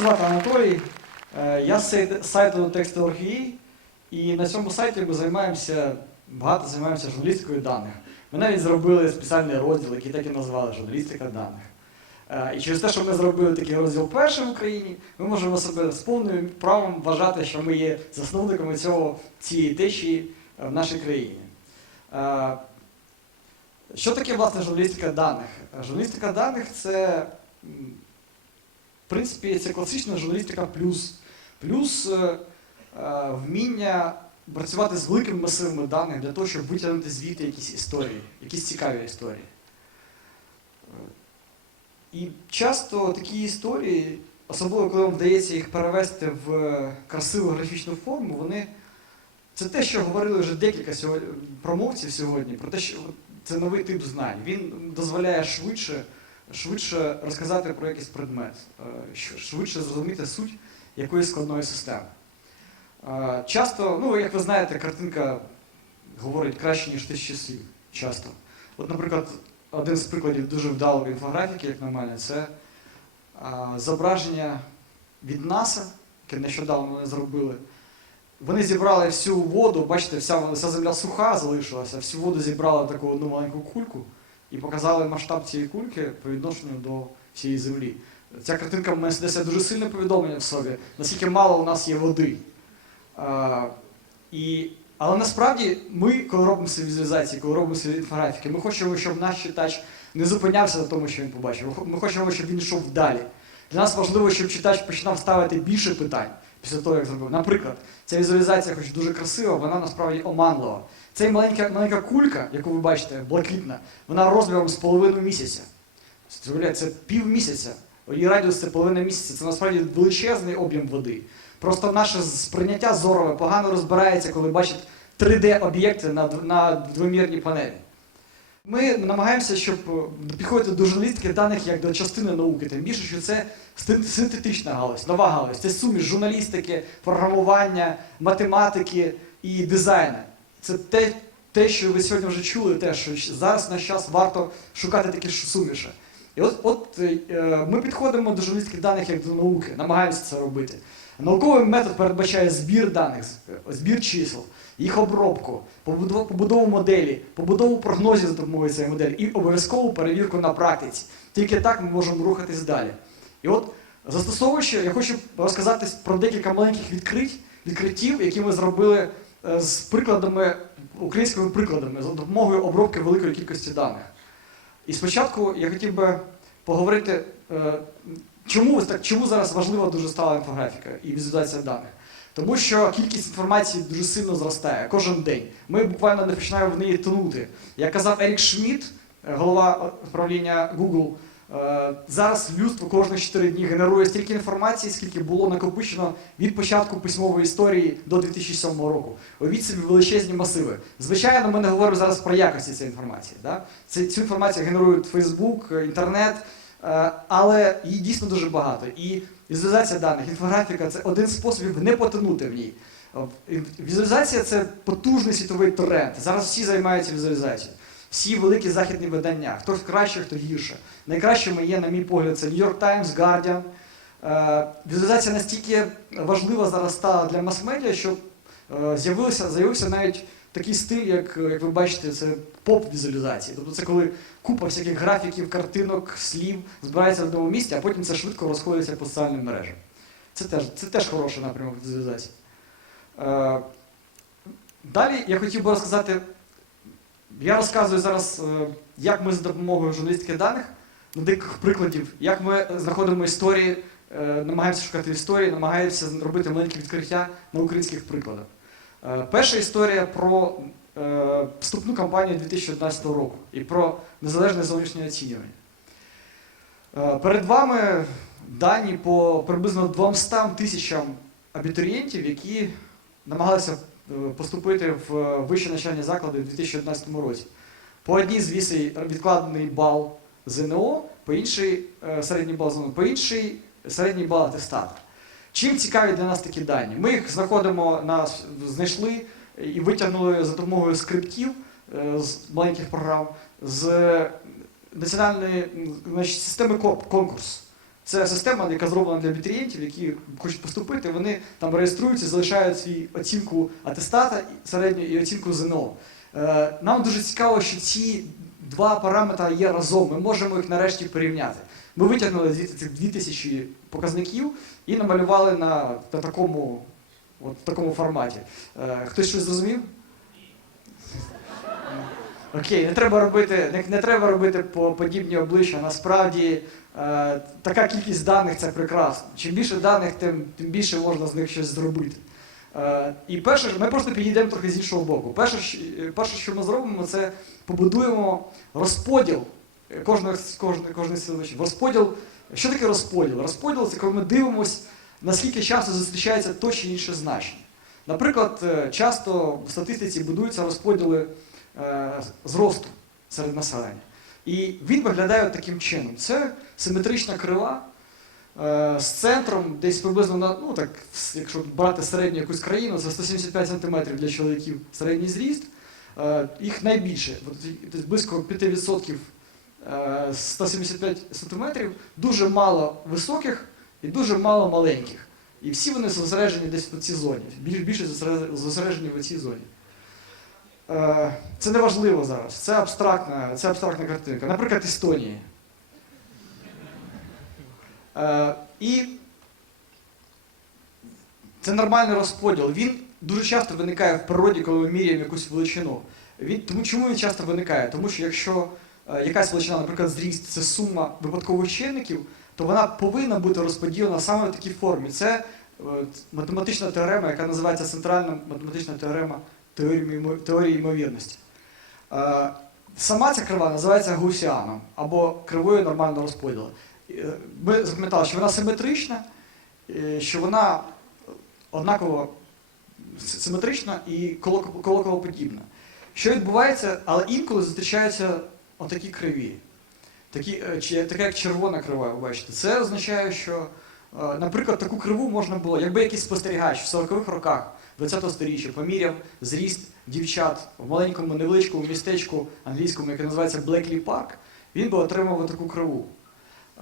звати Анатолій, е, я з сайту Text.org.ua, і на цьому сайті ми займаємося, багато займаємося журналістикою даних. Ми навіть зробили спеціальний розділ, який так і назвали журналістика даних. Е, І через те, що ми зробили такий розділ першим в Україні, ми можемо себе з повним правом вважати, що ми є засновниками цього, цієї течії е, в нашій країні. Що таке власне журналістика даних? Журналістика даних це, принципі, це класична журналістика плюс. Плюс е, е, вміння працювати з великими масивами даних для того, щоб витягнути звідти якісь історії, якісь цікаві історії. Е, І часто такі історії, особливо коли вам вдається їх перевести в красиву графічну форму, вони. Це те, що говорили вже декілька сьогодні, промовців сьогодні, про те, що це новий тип знань. Він дозволяє швидше, швидше розказати про якийсь предмет, е, швидше зрозуміти суть якоїсь складної системи. Е, Часто, ну як ви знаєте, картинка говорить краще, ніж тисячі слів. Часто. От, наприклад, один з прикладів дуже вдалої інфографіки, як на мене, це зображення від НАСА, яке нещодавно вони зробили. Вони зібрали всю воду, бачите, вся, вся земля суха залишилася, всю воду зібрали таку одну маленьку кульку і показали масштаб цієї кульки по відношенню до всієї землі. Ця картинка несе дуже сильне повідомлення в собі, наскільки мало у нас є води. А, і, але насправді ми, коли робимо ці візуалізації, коли робимо інфографіки, ми хочемо, щоб наш читач не зупинявся на тому, що він побачив. Ми хочемо, щоб він йшов далі. Для нас важливо, щоб читач починав ставити більше питань після того, як зробив. Наприклад, ця візуалізація, хоч дуже красива, вона насправді оманлива. Ця маленька, маленька кулька, яку ви бачите, блакитна, вона розміром з половину місяця. Це це пів місяця. Її радіус це половина місяця. Це насправді величезний об'єм води. Просто наше сприйняття зорове погано розбирається, коли бачить 3D-об'єкти на, на двомірній панелі. Ми намагаємося, щоб е, підходити до журналістики даних як до частини науки, тим більше, що це синтетична галузь, нова галузь. Це суміш журналістики, програмування, математики і дизайну. Це те, те, що ви сьогодні вже чули, те, що зараз наш час варто шукати такі суміші. І от, от е, е, ми підходимо до журналістських даних як до науки, намагаємося це робити. Науковий метод передбачає збір даних, збір чисел, їх обробку, побудову, побудову моделі, побудову прогнозів за допомогою цієї моделі і обов'язкову перевірку на практиці. Тільки так ми можемо рухатись далі. І от, застосовуючи, я хочу розказати про декілька маленьких відкрить, відкриттів, які ми зробили е, з прикладами, українськими прикладами, за допомогою обробки великої кількості даних. І спочатку я хотів би поговорити, е, чому, так, чому зараз важлива дуже стала інфографіка і візуалізація даних. Тому що кількість інформації дуже сильно зростає кожен день. Ми буквально не починаємо в неї тонути. Як казав Ерік Шмідт, е, голова правління Google, е, зараз людство кожних 4 дні генерує стільки інформації, скільки було накопичено від початку письмової історії до 2007 року. Уявіть собі величезні масиви. Звичайно, ми не говоримо зараз про якості цієї інформації. Да? Цю інформацію генерують е, інтернет, е, але її дійсно дуже багато. І візуалізація даних, інфографіка це один з способів не потонути в ній. Е, Візуалізація це потужний світовий тренд. Зараз всі займаються візуалізацією. Всі великі західні видання, хто краще, хто гірше. Найкращими є, на мій погляд, це York Times, Guardian. Е, Візуалізація настільки важлива зараз стала для мас-медіа, що е, з'явився, навіть такий стиль, як, як ви бачите, це поп-візуалізації. Тобто це коли купа всяких графіків, картинок, слів збирається в одному місці, а потім це швидко розходиться по соціальним мережам. Це теж, це теж хороший напрямок візуалізації. Е, Далі я хотів би розказати, я розказую зараз, е, як ми за допомогою журналістики даних, на деяких прикладів, як ми знаходимо історії, е, намагаємося шукати історії, намагаємося робити маленькі відкриття на українських прикладах. Е, Перша історія про вступну кампанію 2011 року і про незалежне зовнішнє оцінювання. Перед вами дані по приблизно 200 тисячам абітурієнтів, які намагалися поступити в вищі навчальні заклади у 2011 році. По одній звісі відкладений бал ЗНО, по іншій е, середній бал ЗНО, по іншій середній бал атестату. Чим цікаві для нас такі дані? Ми їх знаходимо на знайшли і витягнули за допомогою скриптів е, з маленьких програм з національної значить, системи ко- конкурс. Це система, яка зроблена для абітурієнтів, які хочуть поступити, вони там реєструються, залишають свій оцінку атестата середньої і оцінку ЗНО. Е, Нам дуже цікаво, що ці два параметри є разом. Ми можемо їх нарешті порівняти. Ми витягнули звідти цих 2000 показників і намалювали на, на такому, от, в такому форматі. Е, Хтось щось зрозумів? Окей, не треба робити, не, не треба робити по подібні обличчя. Насправді е, така кількість даних це прекрасно. Чим більше даних, тим, тим більше можна з них щось зробити. Е, і перше, ми просто підійдемо трохи з іншого боку. Перше, е, перше, що ми зробимо, це побудуємо розподіл е, кожного, кожної, кожної. Розподіл, що таке розподіл? Розподіл це коли ми дивимося, наскільки часто зустрічається то чи інше значення. Наприклад, е, часто в статистиці будуються розподіли зросту серед населення. І він виглядає таким чином. Це симетрична крива е, з центром десь приблизно на, ну так, якщо брати середню якусь країну, це 175 см для чоловіків середній зріст. Е, їх найбільше, близько 5% е, 175 см, дуже мало високих і дуже мало маленьких. І всі вони зосереджені десь в цій зоні. Більше зосереджені в цій зоні. Е, Це не важливо зараз. Це абстрактна, це абстрактна картинка. Наприклад, Естонії. Е, І це нормальний розподіл. Він дуже часто виникає в природі, коли ми міряємо якусь величину. Він, тому чому він часто виникає? Тому що якщо е, якась величина, наприклад, зріст це сума випадкових чинників, то вона повинна бути розподілена саме в такій формі. Це математична теорема, яка називається центральна математична теорема теорії, ймовірності. Е, Сама ця крива називається гаусіаном або кривою нормального розподілу. Е, Ми запам'ятали, що вона симетрична, е, що вона однаково симетрична і колоко- колоколоподібна. Що відбувається, але інколи зустрічаються отакі криві. Такі, е, така як червона крива, ви бачите. Це означає, що, наприклад, таку криву можна було, якби якийсь спостерігач в 40-х роках 20-го сторіччя поміряв зріст дівчат в маленькому невеличкому містечку англійському, яке називається Блеклі Парк, він би отримав таку криву.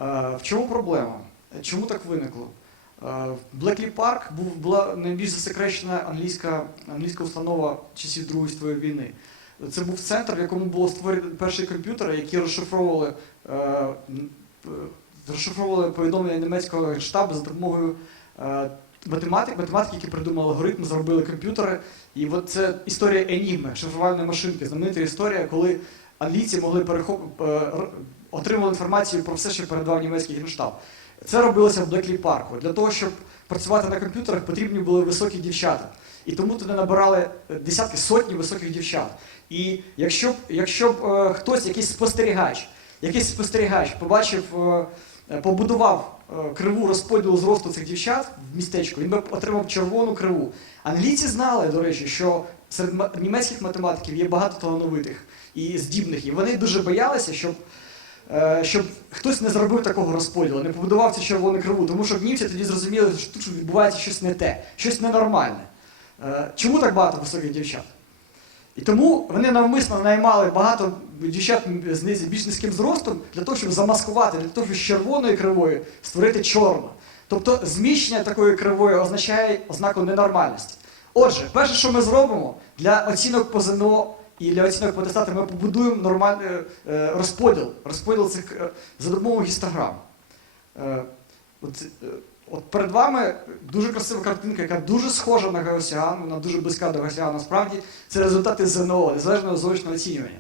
Е, В чому проблема? Чому так виникло? Е, Блеклі Парк була найбільш засекречена англійська, англійська установа часів Другої світової війни. Це був центр, в якому було створені перші комп'ютери, які розшифровували, е, розшифровували повідомлення німецького штабу за допомогою е, математик, математики, які придумали алгоритм, зробили комп'ютери. І от це історія Енігми, шифрувальної машинки, знаменита історія, коли англійці могли перехоп... е, інформацію про все, що передавав німецький генштаб. Це робилося в Блеклі Парку. Для того, щоб працювати на комп'ютерах, потрібні були високі дівчата. І тому туди набирали е, десятки, сотні високих дівчат. І якщо б, якщо б е, хтось, якийсь спостерігач, якийсь спостерігач побачив, е, побудував е, криву розподілу зросту цих дівчат в містечку, він би отримав червону криву. Англійці знали, до речі, що серед німецьких математиків є багато талановитих і здібних, і вони дуже боялися, щоб. е, Щоб хтось не зробив такого розподілу, не побудував цю червону криву, тому що німці тоді зрозуміли, що тут відбувається щось не те, щось ненормальне. Е, Чому так багато високих дівчат? І тому вони навмисно наймали багато дівчат з більш низьким зростом для того, щоб замаскувати, для того, щоб з червоної кривої створити чорну. Тобто зміщення такої кривої означає ознаку ненормальності. Отже, перше, що ми зробимо для оцінок по ЗНО і для оцінок по атестату, ми побудуємо нормальний е, розподіл, розподіл цих е, за допомогою гістограм. Е, от, е, От перед вами дуже красива картинка, яка дуже схожа на Гаусіан, вона дуже близька до Гаусіана. Насправді це результати ЗНО, незалежного зовнішнього оцінювання.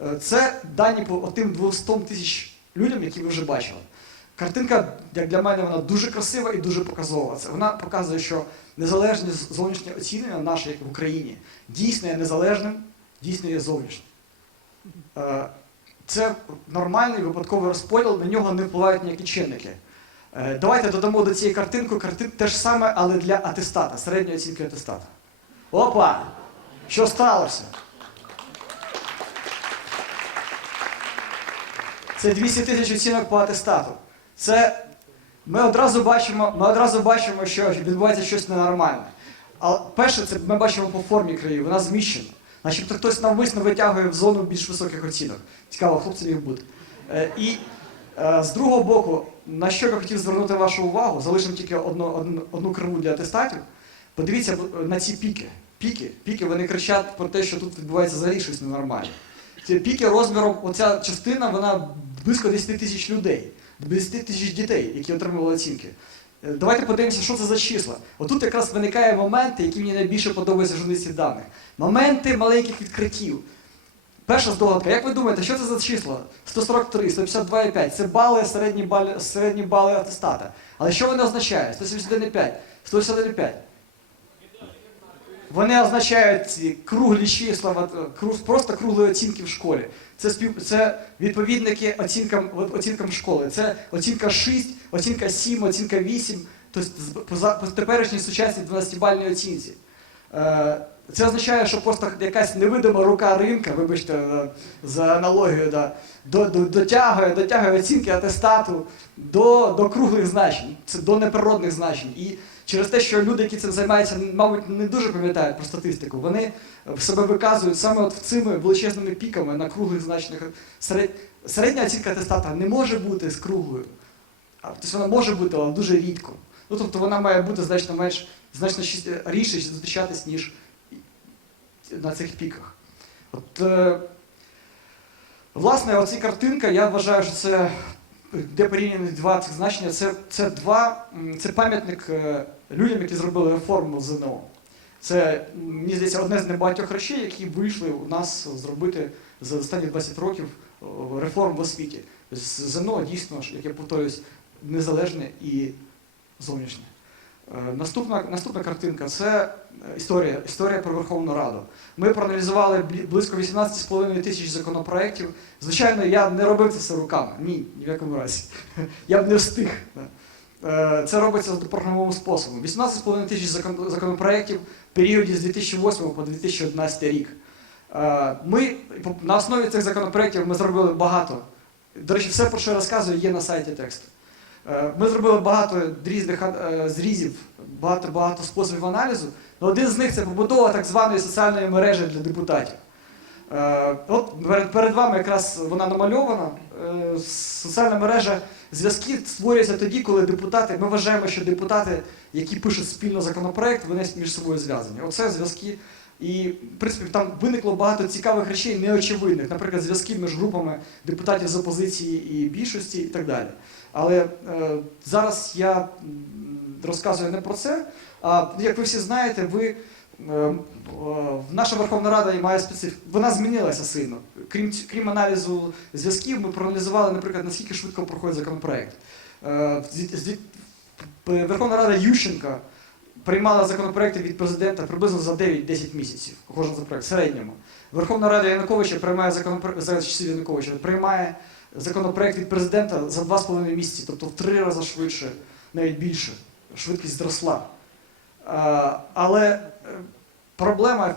Е, Це дані по тим 200 тисяч людям, які ви вже бачили. Картинка, як для мене, вона дуже красива і дуже показова. Це вона показує, що незалежне зовнішнє оцінювання наше, як в Україні, дійсно є незалежним, дійсно є зовнішнім. Е, Це нормальний випадковий розподіл, на нього не впливають ніякі чинники. Е, Давайте додамо до цієї картинки картин те ж саме, але для атестата, середньої оцінки атестата. Опа! Що сталося? Це 200 тисяч оцінок по атестату. Це ми одразу бачимо, ми одразу бачимо, що відбувається щось ненормальне. А перше, це ми бачимо по формі краї, вона зміщена. Начебто хтось навмисно витягує в зону більш високих оцінок. Цікаво, хлопці міг бути. Е, І З другого боку, на що я хотів звернути вашу увагу, залишимо тільки одну, одну, криву для атестатів. Подивіться е, на ці піки. Піки, піки, вони кричать про те, що тут відбувається взагалі щось ненормальне. Ці піки розміром, оця частина, вона близько 10 тисяч людей, 10 тисяч дітей, які отримували оцінки. Е, Давайте подивимося, що це за числа. Отут якраз виникає моменти, які мені найбільше подобаються в журналістів даних. Моменти маленьких відкриттів. Перша здогадка, як ви думаєте, що це за числа? 143, 152,5. Це бали, середні бали, середні бали атестата. Але що вони означають? 171,5, 181,5. Вони означають ці круглі числа, просто круглі оцінки в школі. Це, спів, це відповідники оцінкам, оцінкам школи. Це оцінка 6, оцінка 7, оцінка 8, тобто по, теперішній сучасній 12-бальній оцінці. Це означає, що просто якась невидима рука ринка, вибачте е, за аналогію, да, до, до, дотягує, дотягує оцінки атестату до, до круглих значень, це до неприродних значень. І через те, що люди, які цим займаються, мабуть, не дуже пам'ятають про статистику, вони себе виказують саме от цими величезними піками на круглих значеннях. Серед, середня оцінка атестата не може бути з круглою. Тобто вона може бути, але дуже рідко. Ну, тобто вона має бути значно менш значно рідше зустрічатись, ніж на цих піках. От, е, власне, оці картинка, я вважаю, що це де порівняні два цих значення, це, це два, це пам'ятник е, людям, які зробили реформу ЗНО. Це, мені здається, одне з небагатьох речей, які вийшли у нас зробити за останні 20 років реформ в освіті. ЗНО дійсно, як я повторюсь, незалежне і зовнішнє. Е, Наступна, наступна картинка це е, історія, історія про Верховну Раду. Ми проаналізували близько 18,5 тисяч законопроєктів. Звичайно, я не робив це все руками. Ні, ні в якому разі. Я б не встиг. Е, Це робиться програмовим способом. 18,5 тисяч законопроєктів в періоді з 2008 по 2011 рік. Ми на основі цих законопроєктів ми зробили багато. До речі, все, про що я розказую, є на сайті тексту. Е, Ми зробили багато різних е, зрізів, багато багато способів аналізу. Но один з них це побудова так званої соціальної мережі для депутатів. Е, От перед, вами якраз вона намальована. Соціальна мережа зв'язки створюється тоді, коли депутати. Ми вважаємо, що депутати, які пишуть спільно законопроект, вони між собою зв'язані. Оце зв'язки. І, в принципі, там виникло багато цікавих речей, неочевидних, наприклад, зв'язки між групами депутатів з опозиції і більшості і так далі. Але е, зараз я розказую не про це. А як ви всі знаєте, ви е, наша Верховна Рада має специфіку. Вона змінилася сильно. Крім крім аналізу зв'язків, ми проаналізували, наприклад, наскільки швидко проходить законопроект. Е, Верховна Рада Ющенка приймала законопроекти від президента приблизно за 9-10 місяців. Кожен законопроект в середньому. Верховна Рада Януковича приймає законопроект за часів Януковича, приймає законопроект від президента за 2,5 місяці, тобто в три рази швидше, навіть більше. Швидкість зросла. Але е, проблема,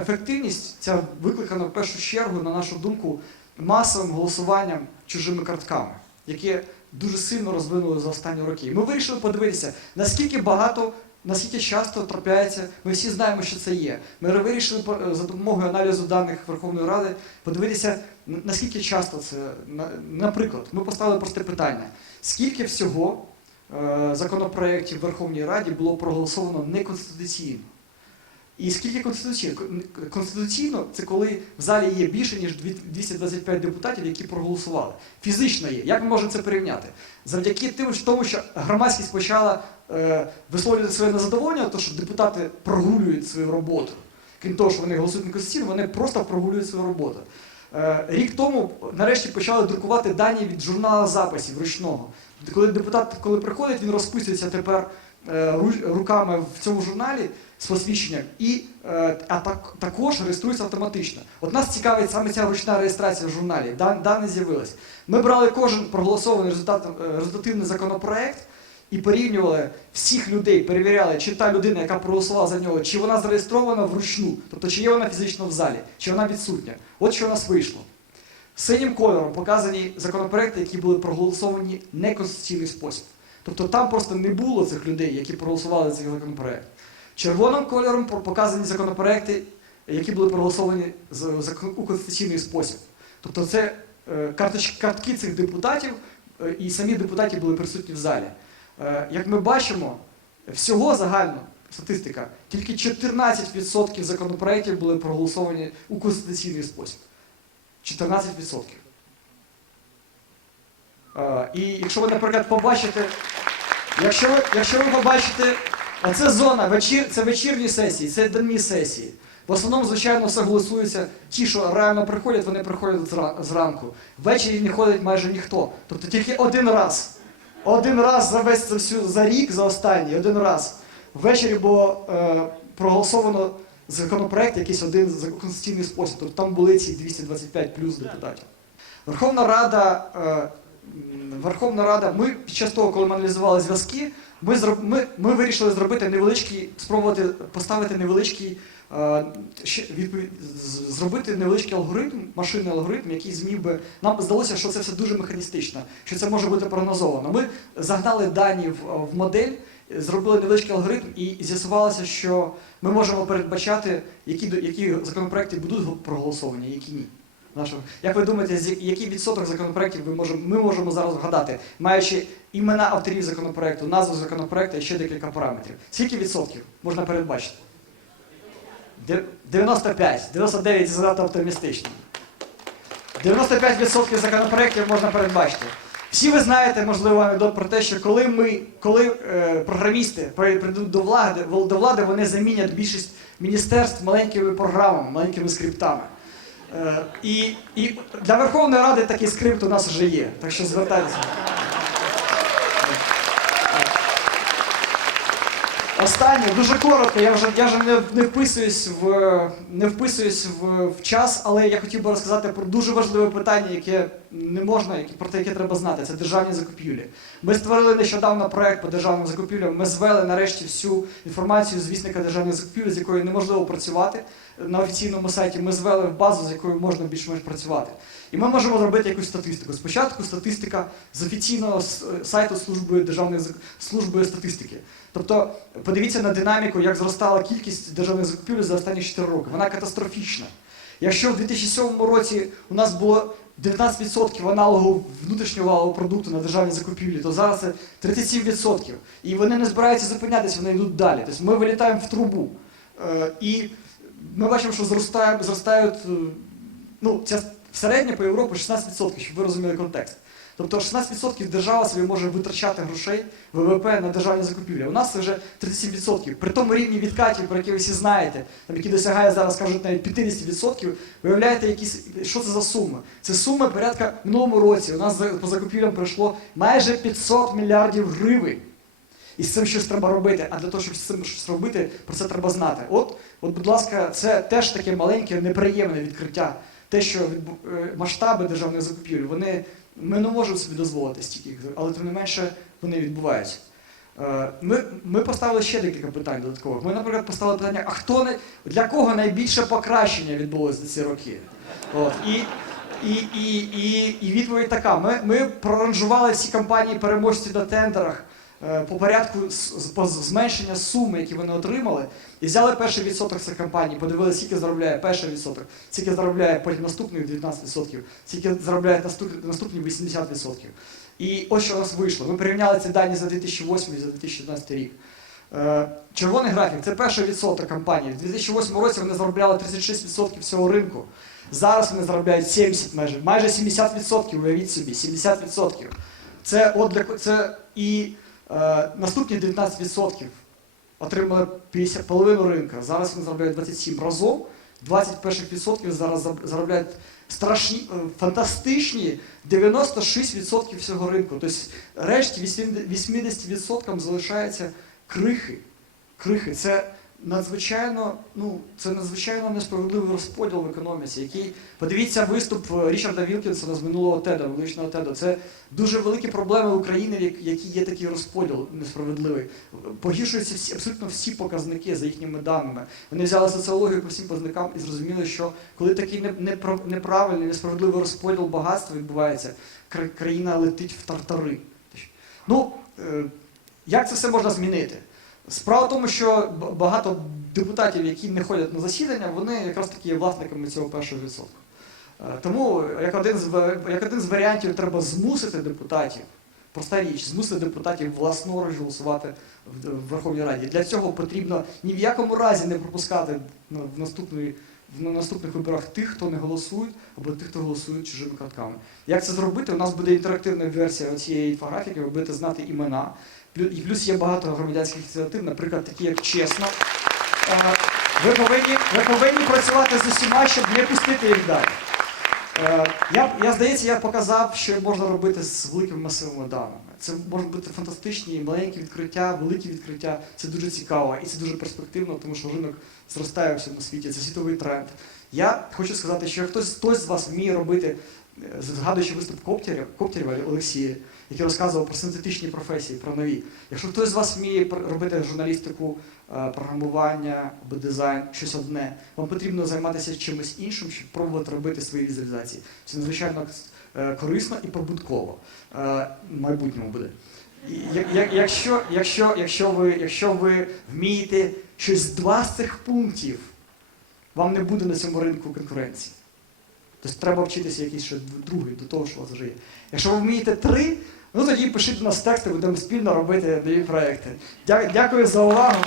ефективність ця викликана в першу чергу, на нашу думку, масовим голосуванням чужими картками, яке дуже сильно розвинули за останні роки. Ми вирішили подивитися, наскільки багато, наскільки часто трапляється, ми всі знаємо, що це є. Ми вирішили за допомогою аналізу даних Верховної Ради подивитися, наскільки часто це. Наприклад, ми поставили просте питання: скільки всього е, законопроєктів в Верховній Раді було проголосовано неконституційно? І скільки конституційно? Конституційно це коли в залі є більше, ніж 225 депутатів, які проголосували. Фізично є. Як ми можемо це порівняти? Завдяки тому, що громадськість почала е, висловлювати своє незадоволення, то що депутати прогулюють свою роботу. Крім того, що вони голосують неконституційно, вони просто прогулюють свою роботу. Е, Рік тому нарешті почали друкувати дані від журнала записів ручного. Коли депутат, коли приходить, він розписується тепер е, руками в цьому журналі з посвідченням, і, е, а так, також реєструється автоматично. От нас цікавить саме ця ручна реєстрація в журналі. Дані з'явились. Ми брали кожен проголосований результат, результативний законопроект і порівнювали всіх людей, перевіряли, чи та людина, яка проголосувала за нього, чи вона зареєстрована вручну, тобто чи є вона фізично в залі, чи вона відсутня. От що у нас вийшло. Синім кольором показані законопроекти, які були проголосовані неконституційний спосіб. Тобто там просто не було цих людей, які проголосували цей законопроект. Червоним кольором показані законопроекти, які були проголосовані у конституційний спосіб. Тобто це е, карточ- картки цих депутатів е, і самі депутати були присутні в залі. Е, Як ми бачимо, всього загально статистика, тільки 14% законопроєктів були проголосовані у конституційний спосіб. 14%. Е, І якщо ви, наприклад, побачите, якщо ви, якщо ви побачите, оце зона, вечір, це вечірні сесії, це денні сесії. В основному, звичайно, все голосується. Ті, що реально приходять, вони приходять зранку. Ввечері не ходить майже ніхто. Тобто тільки один раз. Один раз за весь всю за рік, за останній, один раз. Ввечері було е, проголосовано законопроект, якийсь один за конституційний спосіб. Тобто там були ці 225 плюс депутатів. Верховна Рада, е, Верховна Рада, ми під час того, коли ми аналізували зв'язки, ми, ми, ми вирішили зробити невеличкий, спробувати поставити невеличкий, е, зробити невеличкий алгоритм, машинний алгоритм, який зміг би. Нам здалося, що це все дуже механістично, що це може бути прогнозовано. Ми загнали дані в, модель, зробили невеличкий алгоритм і з'ясувалося, що ми можемо передбачати, які, які законопроекти будуть проголосовані, які ні. Як ви думаєте, який відсоток законопроєктів ви можемо, ми можемо зараз вгадати, маючи імена авторів законопроекту, назву законопроекту і ще декілька параметрів? Скільки відсотків можна передбачити? Де- 95, 99 занадто оптимістично. 95% законопроєктів можна передбачити. Всі ви знаєте, можливо, анекдот про те, що коли ми, коли е, програмісти прийдуть до влади, до влади, вони замінять більшість міністерств маленькими програмами, маленькими скриптами. Е, і, і для Верховної Ради такий скрипт у нас вже є, так що звертайтеся. Останнє, дуже коротко, я вже, я вже не, не вписуюсь, в, не вписуюсь в, в час, але я хотів би розказати про дуже важливе питання, яке не можна, яке- про те, яке треба знати. Це державні закупівлі. Ми створили нещодавно проект по державним закупівлям. Ми звели нарешті всю інформацію звісника державних закупівель, з якою неможливо працювати на офіційному сайті. Ми звели в базу, з якою можна більш-менш працювати. І ми можемо зробити якусь статистику. Спочатку статистика з офіційного сайту служби державної служби статистики. Тобто, подивіться на динаміку, як зростала кількість державних закупівель за останні 4 роки. Вона катастрофічна. Якщо в 2007 році у нас було 19% аналогу внутрішнього валового продукту на державні закупівлі, то зараз це 37%. І вони не збираються зупинятися, вони йдуть далі. Тобто ми вилітаємо в трубу. Е, І ми бачимо, що зростають, зростають е, ну, це середня по Європі 16%, щоб ви розуміли контекст. Тобто 16% держава собі може витрачати грошей ВВП на державні закупівлі. У нас це вже 37%. При тому рівні відкатів, про які ви всі знаєте, там, які досягає зараз, кажуть, навіть 50%, виявляєте, якісь, що це за суми? Це суми порядка в минулому році. У нас по закупівлям прийшло майже 500 мільярдів гривень. І з цим щось треба робити. А для того, щоб з цим щось робити, про це треба знати. От, от, будь ласка, це теж таке маленьке, неприємне відкриття. Те, що е, масштаби державних закупівель, вони ми не можемо собі дозволити стільки, але тим не менше вони відбуваються. Е, Ми, ми поставили ще декілька питань додаткових. Ми, наприклад, поставили питання, а хто не, для кого найбільше покращення відбулося за ці роки? От. І, і, і, і, і відповідь така: ми, ми проранжували всі компанії переможці на тендерах по порядку зменшення суми, які вони отримали, і взяли перший відсоток цих компаній, подивилися, скільки заробляє перший відсоток, скільки заробляє потім наступний 19%, скільки заробляє наступні 80%. І ось що у нас вийшло. Ми порівняли ці дані за 2008 і за 2011 рік. Е, Червоний графік це перший відсоток компаній. В 2008 році вони заробляли 36% всього ринку. Зараз вони заробляють 70 майже, майже 70%, уявіть собі, 70%. Це от для це і е, наступні 19% отримали 50, половину ринка. Зараз вони заробляють 27 разом. 20 перших відсотків зараз заробляють страшні, е, фантастичні 96% всього ринку. Тобто решті 80% залишаються крихи. Крихи. Це надзвичайно, ну, це надзвичайно несправедливий розподіл в економіці, який, подивіться виступ е, Річарда Вілкінсона з минулого теда, величного теда. Це дуже великі проблеми України, які є такий розподіл несправедливий. Погіршуються всі, абсолютно всі показники за їхніми даними. Вони взяли соціологію по всім показникам і зрозуміли, що коли такий не- неправильний, несправедливий розподіл багатства відбувається, країна летить в тартари. Ну, е, як це все можна змінити? Справа в тому, що багато депутатів, які не ходять на засідання, вони якраз таки є власниками цього першого відсотку. Е, Тому як один з як один з варіантів треба змусити депутатів. Проста річ, змусити депутатів власноруч голосувати в Верховній Раді. Для цього потрібно ні в якому разі не пропускати в наступної в наступних виборах тих, хто не голосує, або тих, хто голосує чужими картками. Як це зробити? У нас буде інтерактивна версія цієї інфографіки, ви будете знати імена. І плюс є багато громадянських ініціатив, наприклад, такі як чесно. Е, Ви повинні, ви повинні працювати з усіма, щоб не пустити їх далі. Е, Я, я здається, я показав, що можна робити з великими масивами даними. Це можуть бути фантастичні маленькі відкриття, великі відкриття. Це дуже цікаво і це дуже перспективно, тому що ринок зростає у всьому світі. Це світовий тренд. Я хочу сказати, що хтось, хтось з вас вміє робити, е, згадуючи виступ Коптерів, Коптерєва Олексія, який розказував про синтетичні професії, про нові. Якщо хтось з вас вміє робити журналістику, е, програмування або дизайн, щось одне, вам потрібно займатися чимось іншим, щоб пробувати робити свої візуалізації. Це надзвичайно е, корисно і прибутково. В майбутньому буде. Якщо, якщо, якщо, ви, якщо ви вмієте щось два з цих пунктів, вам не буде на цьому ринку конкуренції. Тобто треба вчитися якийсь ще другий до того, що у вас вже є. Якщо ви вмієте три, ну тоді пишіть до нас тексти, будемо спільно робити нові проекти. Дякую за увагу.